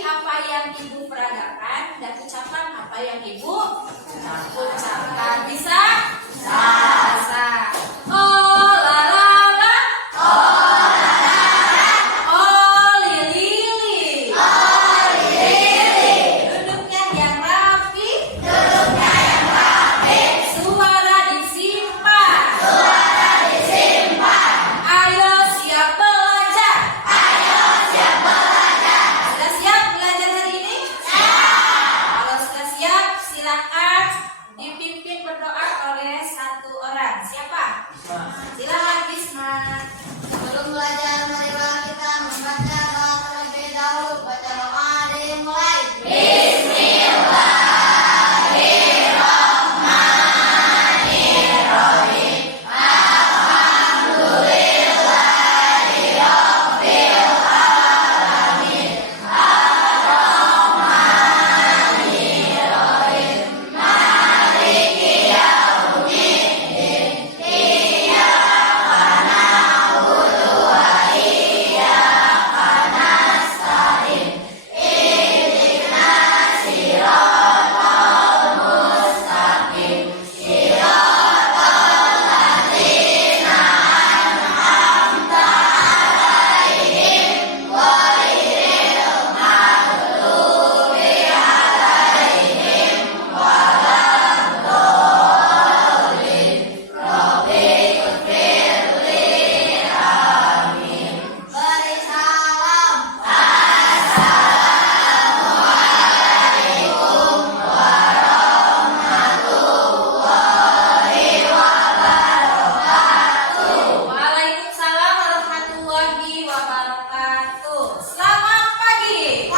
apa yang ibu peragakan dan ucapan apa yang ibu ucapkan. Bisa? Bisa. Oh la la la, oh la la la, oh lili lili, oh lili. Duduknya yang rapi, duduknya yang rapi. Suara disimpan, suara disimpan. Ayo siap belajar, ayo siap belajar. Sudah siap belajar hari ini? Kalau sudah siap, silakan dipimpin berdoa oleh satu orang. Siapa? Silakan Bisma. Sebelum belajar, marilah kita membaca doa terlebih dahulu. Baca doa dimulai. Beri salam. Waalaikumsalam warahmatullahi wabarakatuh. Selamat pagi.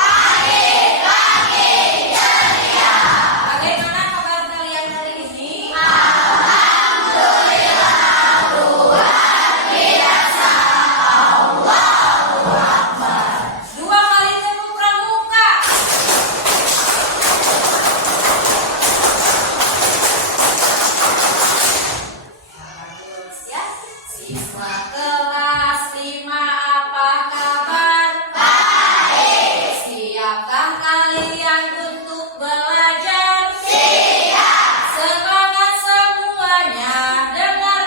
Bagaimana kabar kalian hari ini? Dua kali tepuk pramuka. Ya, siswa kelas 5 apa kabar? Baik. Siapkah kalian untuk belajar? Siap. Semangat semuanya, dengar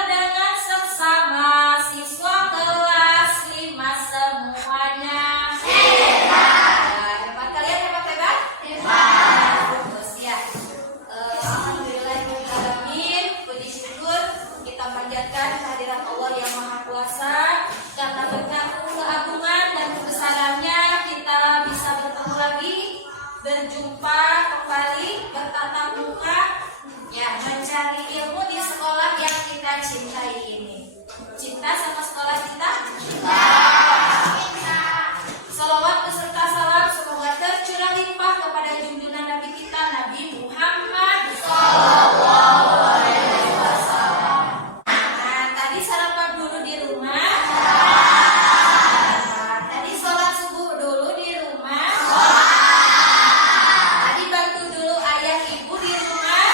sesama siswa kelas 5 semuanya. Hebat. Hebat kalian, hebat? Bagus ya. Alhamdulillahirrahmanirrahim. Puji syukur kita panjatkan kehadirat Allah yang Maha Kuasa, karena berkat keagungan dan kebesarannya kita bisa bertemu lagi, berjumpa kembali, bertatap muka, ya, mencari ilmu di sekolah yang kita cintai ini. Cinta sama sekolah kita? Salawat beserta salam semoga tercurah limpah kepada junjungan Nabi kita, Nabi Muhammad. Nah, tadi sarapan dulu di rumah. Tadi sholat subuh dulu di rumah. Tadi bantu dulu ayah ibu di rumah.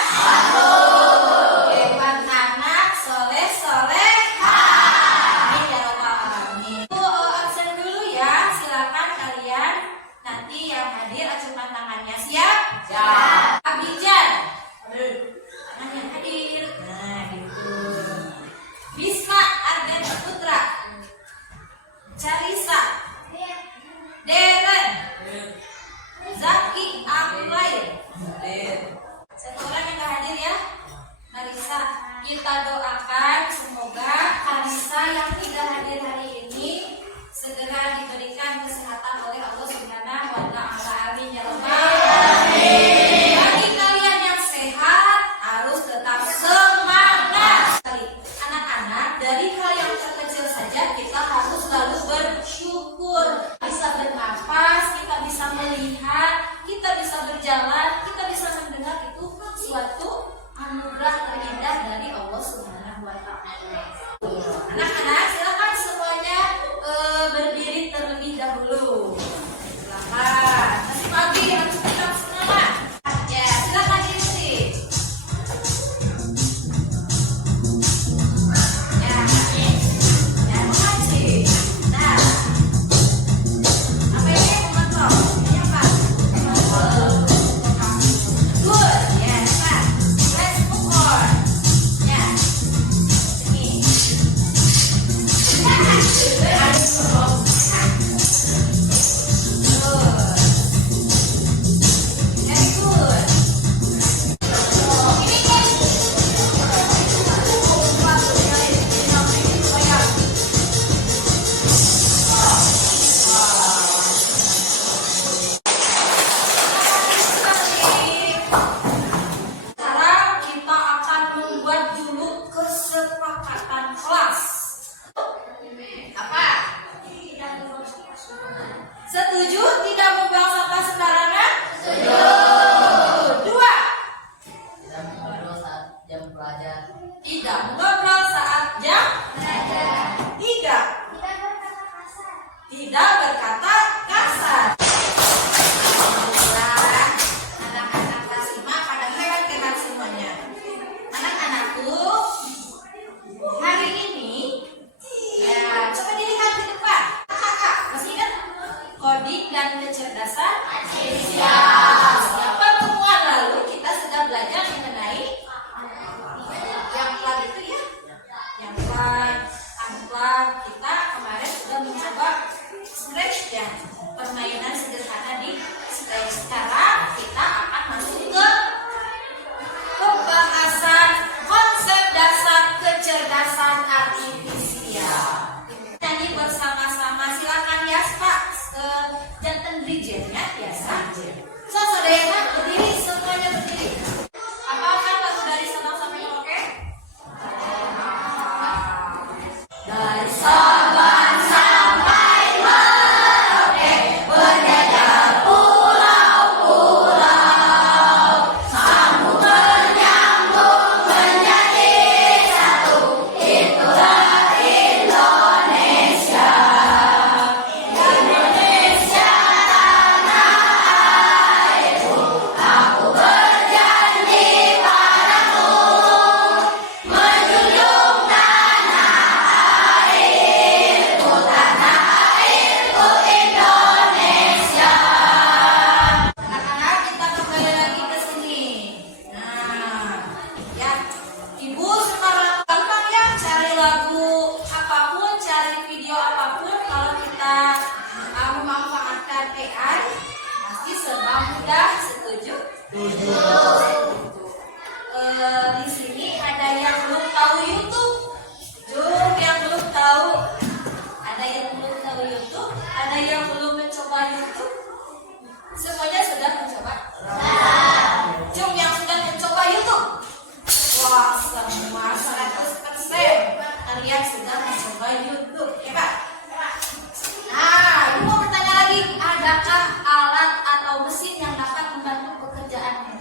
Hebat anak, soleh. Amin ya rabbal alamin. Ibu, absen dulu ya. Silakan kalian. Nanti yang hadir acungkan tangannya. Siap? Siap. Abijan. Tangan yang hadir. Nah, gitu. Bisma Arden Putra. Carisa. Deren. Zaki Amlail. Satu orang yang gak hadir ya. Marisa. Kita doakan semoga Marisa yang tidak hadir hari ini segera diberikan kesehatan oleh Allah Subhanahu wa taala. Amin ya rabbal alamin. Bagi kalian yang sehat harus tetap semangat. Anak-anak, dari hal yang terkecil saja kita harus selalu bersyukur. Bisa bernapas, kita bisa melihat, kita bisa berjalan, kita bisa mendengar, itu suatu anugerah terindah dari Allah Subhanahu wa taala. Sudah setuju? Di sini ada yang belum tahu YouTube. Jom yang belum tahu. Ada yang belum tahu YouTube, ada yang belum mencoba YouTube. Semuanya sudah mencoba? Jom yang sudah mencoba YouTube. Wah, semua 100% kalian sudah mencoba YouTube. Hebat. Nah, ibu mau bertanya lagi, adakah alat atau mesin yang dapat membantu pekerjaanmu?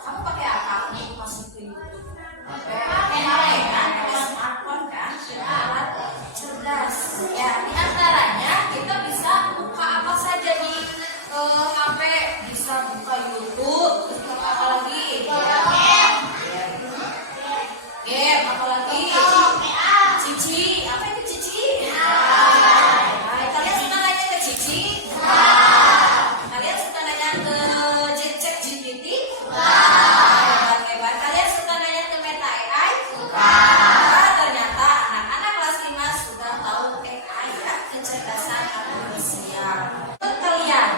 Kamu pakai apa nih masuk ke YouTube? Pakai HP kan, pakai smartphone kan, alat cerdas. Ya, di antaranya kita bisa buka apa saja di HP, bisa buka YouTube, terus buka apa lagi? Game, apa lagi? Cici, apa itu cici? Kalian suka nanya ke cici? Kalian suka nanya ke chat GPT? Hebat. Kalian suka nanya ke Meta AI? Ternyata anak-anak kelas 5 sudah tahu AI ya, kecerdasan manusia. Menurut kalian,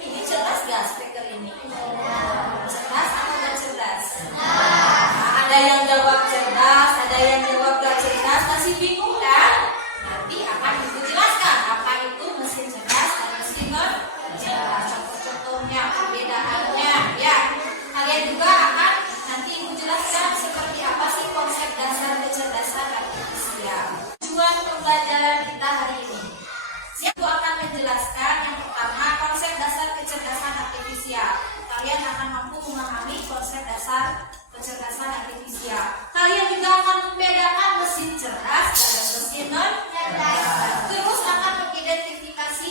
ini cerdas gak speaker ini? Cerdas atau gak cerdas? Ada yang jawab cerdas, ada yang jawab gak cerdas, masih bingung kan? Nanti akan ibu jelaskan apa itu mesin cerdas dan mesin non cerdas. Contoh-contohnya, perbedaannya, ya. Kalian juga akan nanti ibu jelaskan seperti apa sih konsep dasar kecerdasan artifisial. Tujuan pembelajaran kita hari ini. Ibu akan menjelaskan yang pertama konsep dasar kecerdasan artifisial. Kalian akan mampu memahami konsep dasar kecerdasan artifisial. Kalian juga akan membedakan mesin cerdas dan mesin non cerdas. Terus akan mengidentifikasi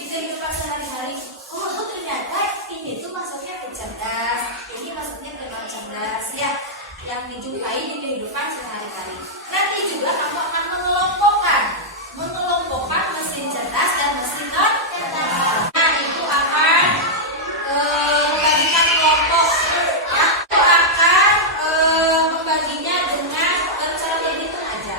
di kehidupan sehari-hari. Oh, ternyata ini tuh masuknya ke cerdas, ini masuknya ke non cerdas ya, yang dijumpai di kehidupan sehari-hari. Nanti juga kamu akan mengelompokkan mesin cerdas dan mesin non cerdas. Nah, itu akan membagikan kelompok ya. Itu akan membaginya dengan cara berhitung aja.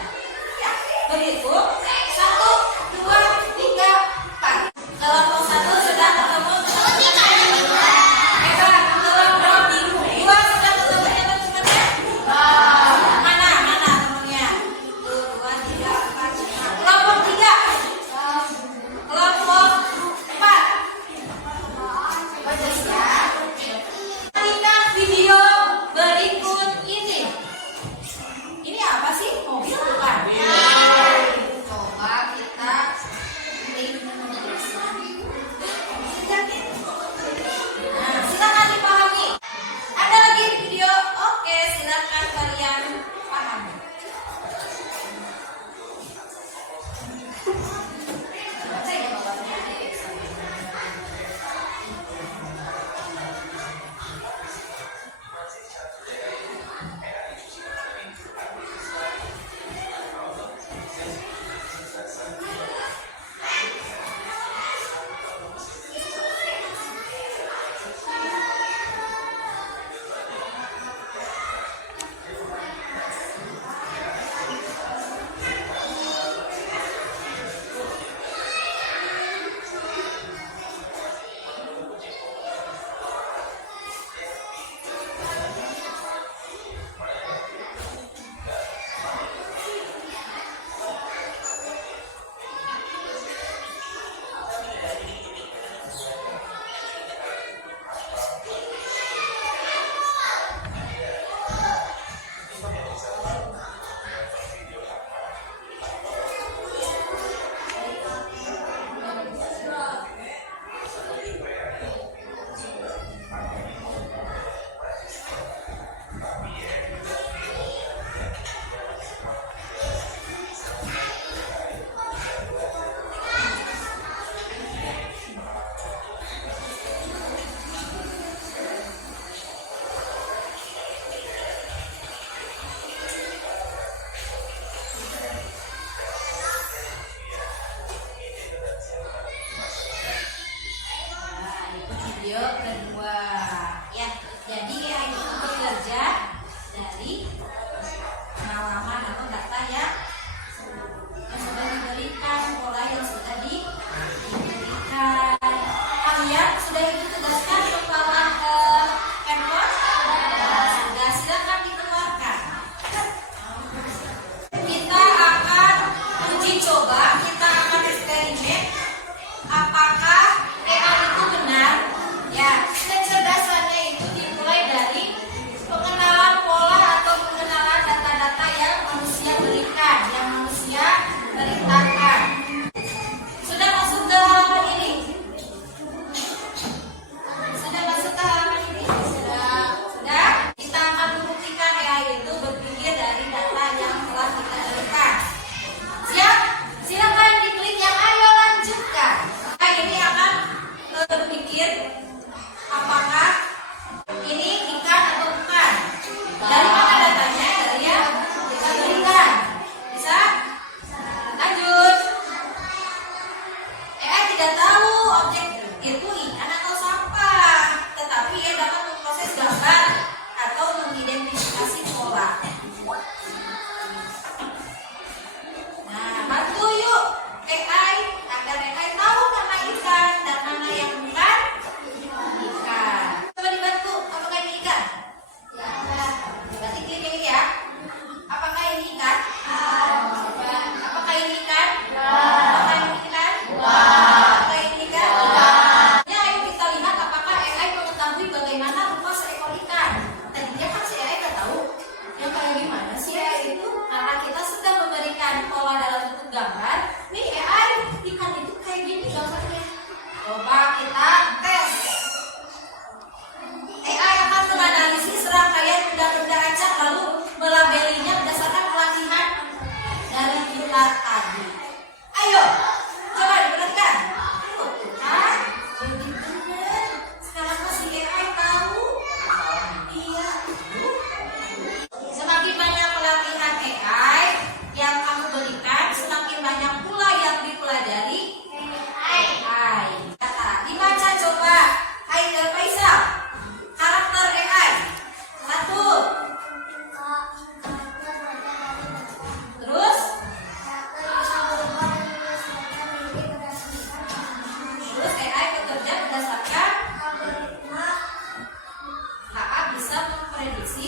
Ya, berhitung 1, 2, 3, 4. Kelompok 1 sudah ketemu. Hebat. Kelompok 2 sudah ketemu ya teman-teman. Mana temennya? 1, 2, 3, 4, 5. Kelompok 3. Kelompok 4. Bagus ya. Lihat video berikut ini. Ini apa sih? Mobil bukan? Coba kita nah, silakan dipahami. Ada lagi video? Oke, silakan kalian pahami. Saya bawahnya. sudah Ibu tugaskan kepala handphone? Sudah, silakan dikeluarkan. Kita akan uji coba, kita akan eksperimen apakah AI itu benar. Ya, kecerdasannya itu dimulai dari pengenalan pola atau pengenalan data-data yang manusia berikan, yang manusia perintahkan. Sudah masuk ke halaman ini? Sudah masuk ke halaman ini? Sudah. Kita akan membuktikan AI itu berpikir dari data yang telah kita berikan. Siap? Silakan diklik yang ayo lanjutkan. Nah, ini akan berpikir apakah ini ikan atau bukan. Dari mana datanya? Dari yang kita berikan. Bisa? Lanjut. AI tidak tahu objek itu ikan atau sampah, tetapi ia dapat memproses gambar atau mengidentifikasi pola. Nah, bantu yuk AI agar AI tahu mana ikan dan mana yang bukan ikan. Coba dibantu, apakah ini ikan? Ya. Berarti klik yang ini ya. Apakah ini ikan? Apakah ini ikan? Apakah ini ikan? Apakah ini ikan? Ya, ayo kita lihat apakah AI mengetahui bagaimana rupa seekor ikan. Tadinya kan si AI nggak tahu. Yang kayak gimana sih AI itu? Karena kita sudah memberikan pola dalam bentuk gambar. Nih AI, ikan itu kayak gini gambarnya. Coba kita tes. AI akan menganalisis rangkaian benda-benda acak lalu melabelinya berdasarkan pelatihan dari kita tadi. Ayo, coba diperhatikan. Tuh kan, jadi bener. Sekarang masih AI tahu. Iya. Semakin banyak pelatihan AI yang kamu berikan, semakin banyak pula yang dipelajari AI. Kata, dibaca coba. Hai, Faisal. Karakter AI. 1. Terus? Terus AI bekerja berdasarkan HA bisa memprediksi.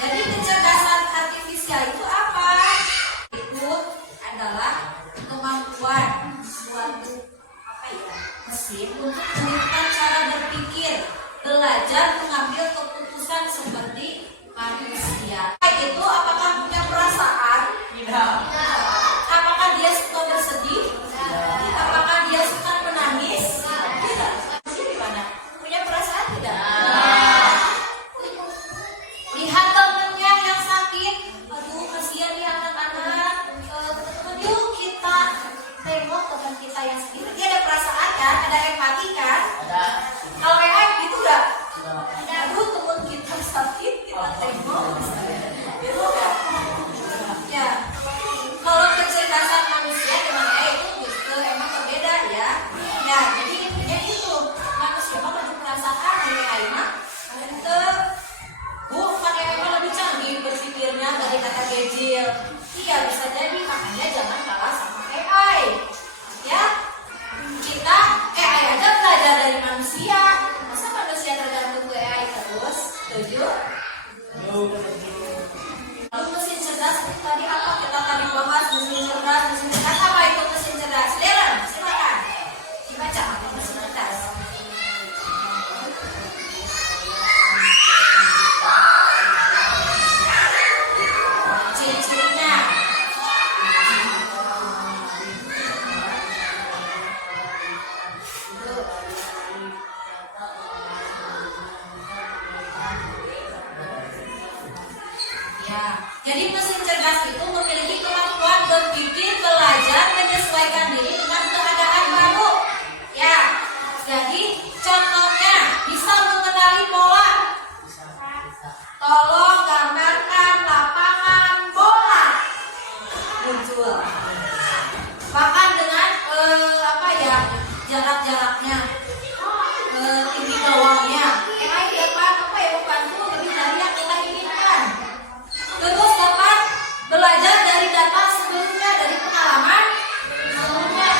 Jadi kecerdasan artifisial itu apa? Itu adalah kemampuan suatu mesin untuk menentukan cara berpikir, belajar mengambil keputusan seperti manusia. Itu apakah punya perasaan? Tidak. Apakah dia suka bersedih? Tidak. Apakah dia suka menangis? Tidak. Dia gimana? Punya perasaan tidak? Lihat temennya yang sakit, aduh kasihan nih anak-anak. Teman-teman yuk kita tengok teman kita yang sakit. Dia ada perasaan kan? Ada empati kan? Ada. Kalau AI gitu gak? Aduh teman kita sakit, kita tengok. Gitu kan? Ya. Kalau kecerdasan manusia dengan AI itu justru emang berbeda ya. Ya, jadi intinya itu manusia mah penuh perasaan, dari AI mah itu bukan AI mah lebih canggih berpikirnya dari kata gejil. Iya bisa jadi, makanya jangan kalah sama AI. Ya, kita AI aja belajar dari manusia. Masa manusia tergantung ke AI terus? Setuju? Lalu mesin cerdas itu tadi apa? Kita tadi bahas mesin cerdas. Mesin cerdas apa itu mesin cerdas? Darren, silakan dibaca apa mesin cerdas. Ciri-cirinya. Ya, jadi mesin cerdas itu memiliki kemampuan berpikir, belajar, menyesuaikan diri dengan keadaan baru. Ya, jadi contohnya bisa mengenali pola. Tolong gambarkan lapangan bola. Muncul. Bahkan dengan jarak-jaraknya, tinggi gawangnya. AI dapat membantu lebih dari yang kita inginkan. Terus dapat belajar dari data sebelumnya, dari pengalaman sebelumnya.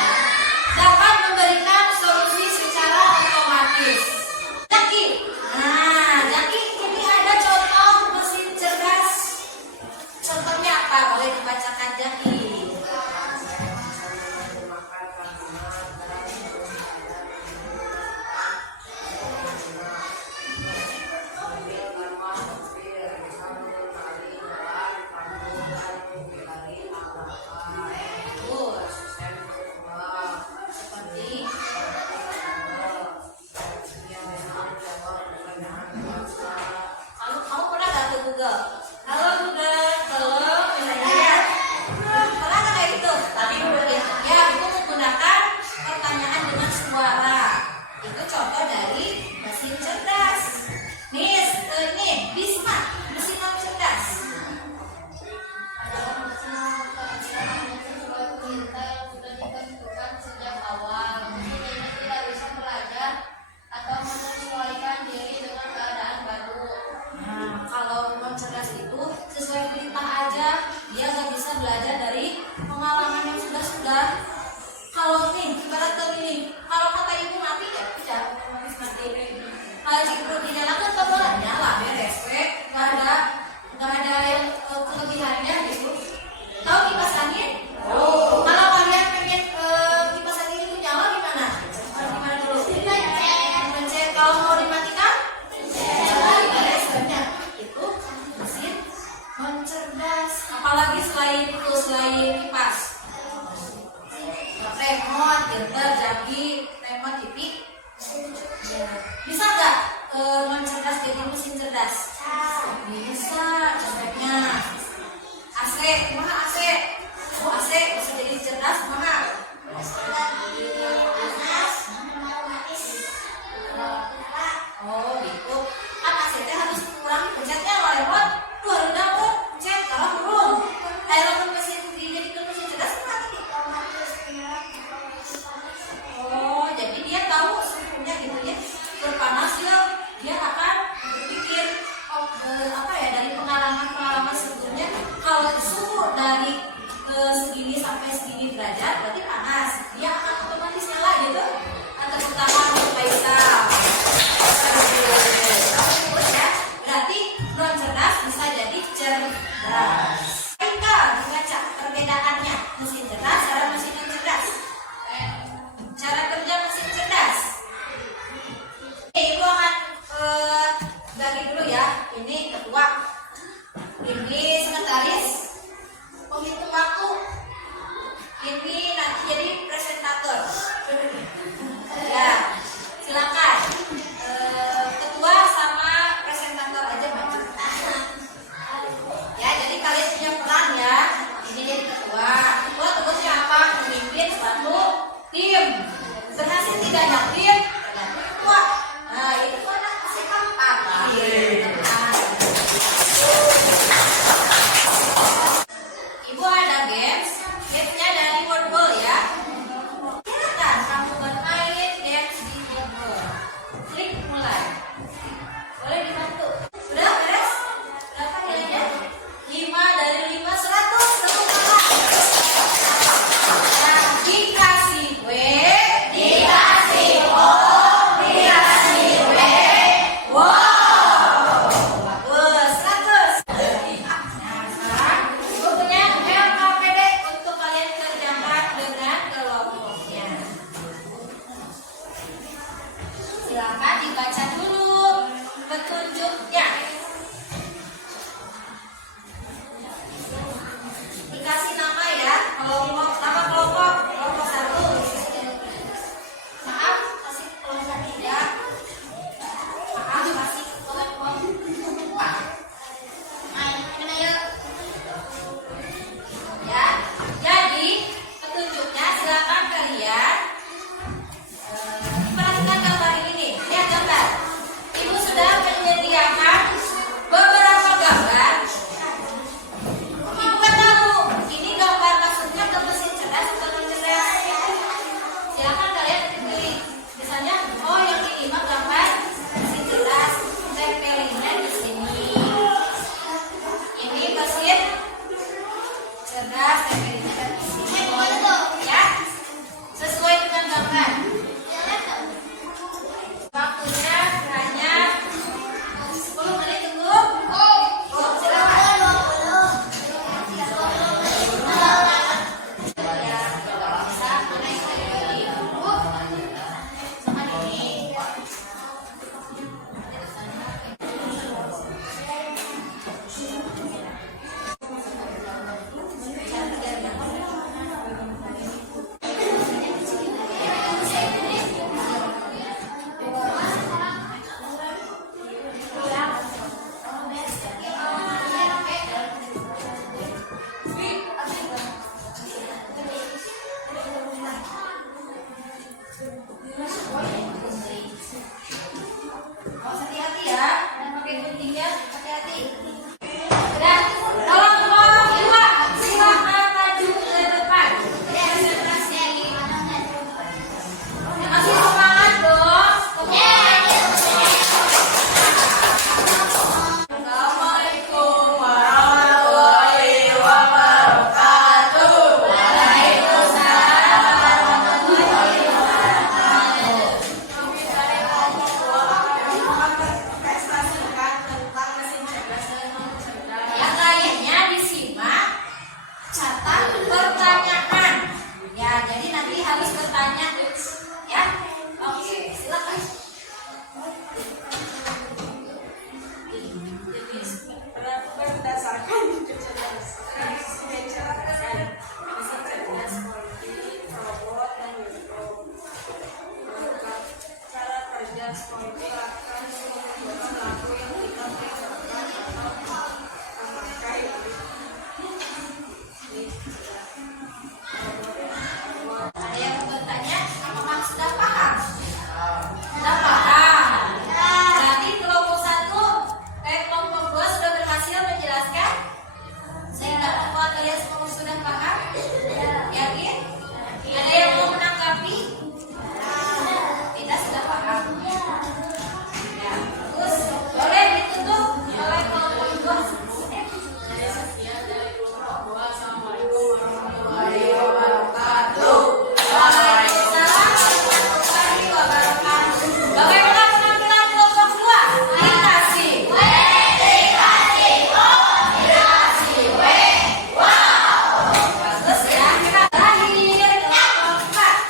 pinter, jadi remote TV. Bisa nggak non cerdas jadi mesin cerdas? Bisa, contohnya AC, kumaha AC? Oh AC bisa jadi cerdas, kumaha? Oh gitu. Kan AC teh harus kurang pencetnya lewat dua rendah pun pencet kalau turun. Ayo mesin dijadikan mesin cerdas kan? Oh Ada yang mau bertanya? Apakah sudah paham? Sudah paham. Berarti kelompok 1, kelompok 2 sudah berhasil menjelaskan? Sehingga apakah kalian semua sudah paham? Yakin? Ada yang mau menanggapi? Tidak, sudah paham. Ya, terus boleh ditutup oleh kelompok 2. Waalaikumsalam warahmatullahi wabarakatuh. Bagaimana penampilan kelompok 2? Kita sih. Bagus ya. Kita terakhir kelompok 4.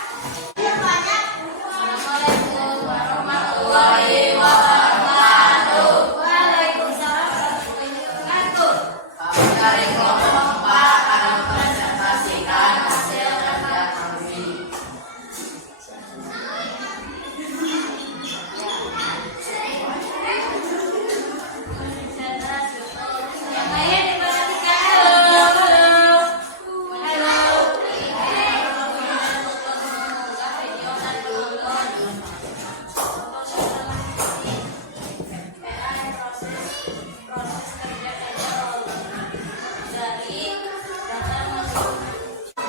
Assalamualaikum warahmatullahi wabarakatuh. Waalaikumsalam warahmatullahi wabarakatuh. Dari kelompok 4 akan mempresentasikan hasil kerja kami. Yang lain diperhatikan. Halo, halo. Halo.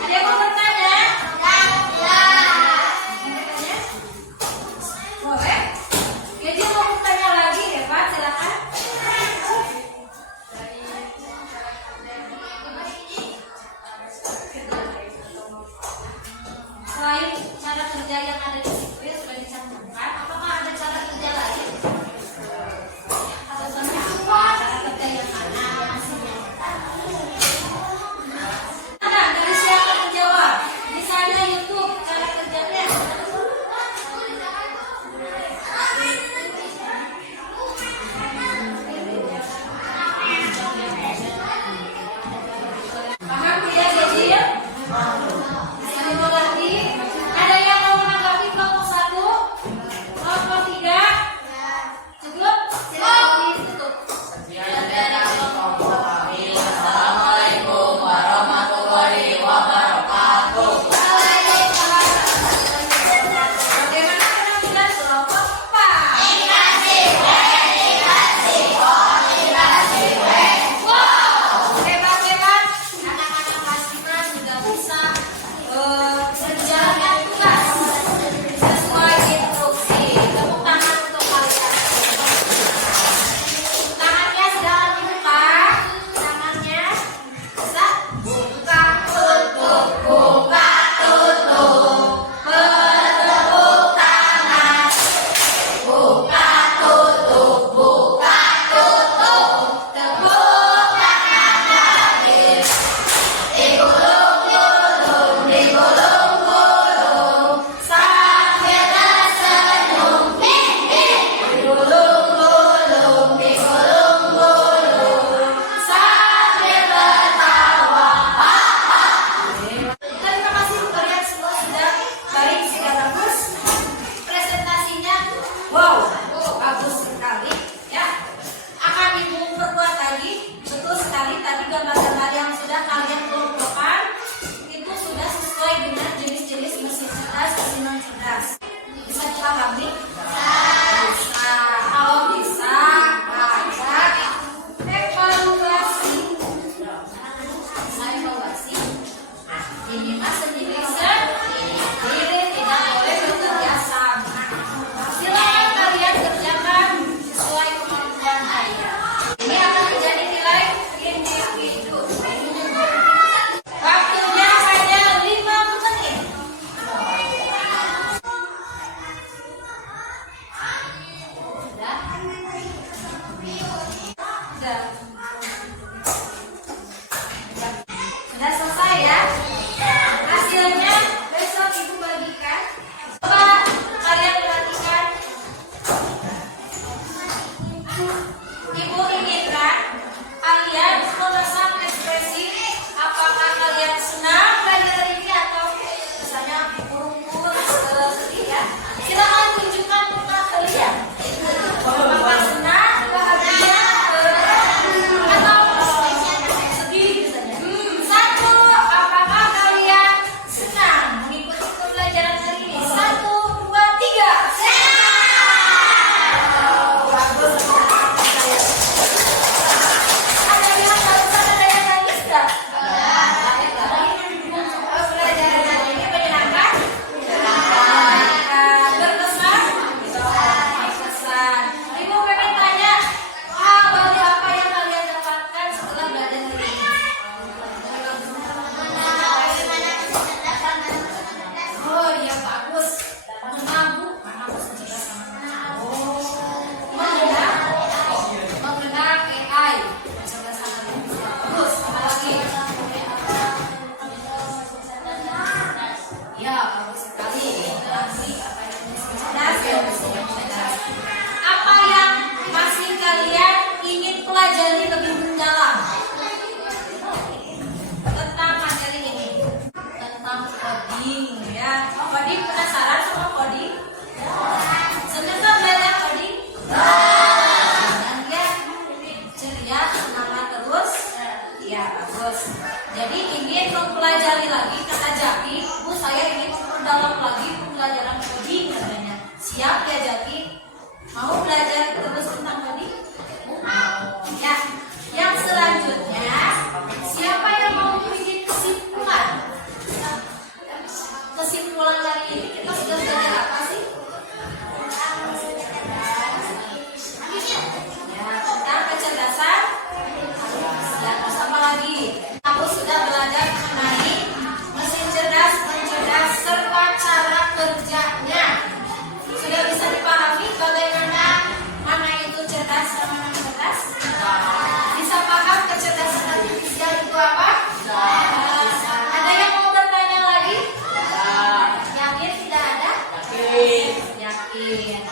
Ada yang mau bertanya? Boleh? Jadi mau bertanya lagi ya Pak, silakan. Selain cara kerja yang ada di situ yang sudah dicantumkan, apakah ada cara kerja lain? Atau seperti apa cara kerja yang mana maksudnya? Nah, dari siapa menjawab? Di sana YouTube cara kerjanya. Paham tidak, Jajil? Bisa diulangi? Ada yang mau menanggapi kelompok ini kita sudah belajar apa sih? Ya, tentang kecerdasan. Ya, terus apa lagi? Aku sudah belajar mengenai mesin cerdas, mencerdas, serta cara kerjanya. Sudah bisa dipahami bagaimana mana itu cerdas dan mana cerdas? Bisa paham kecerdasan artifisial itu apa? Ada yang mau bertanya lagi? Yakin tidak ada? Yakin. Yakin.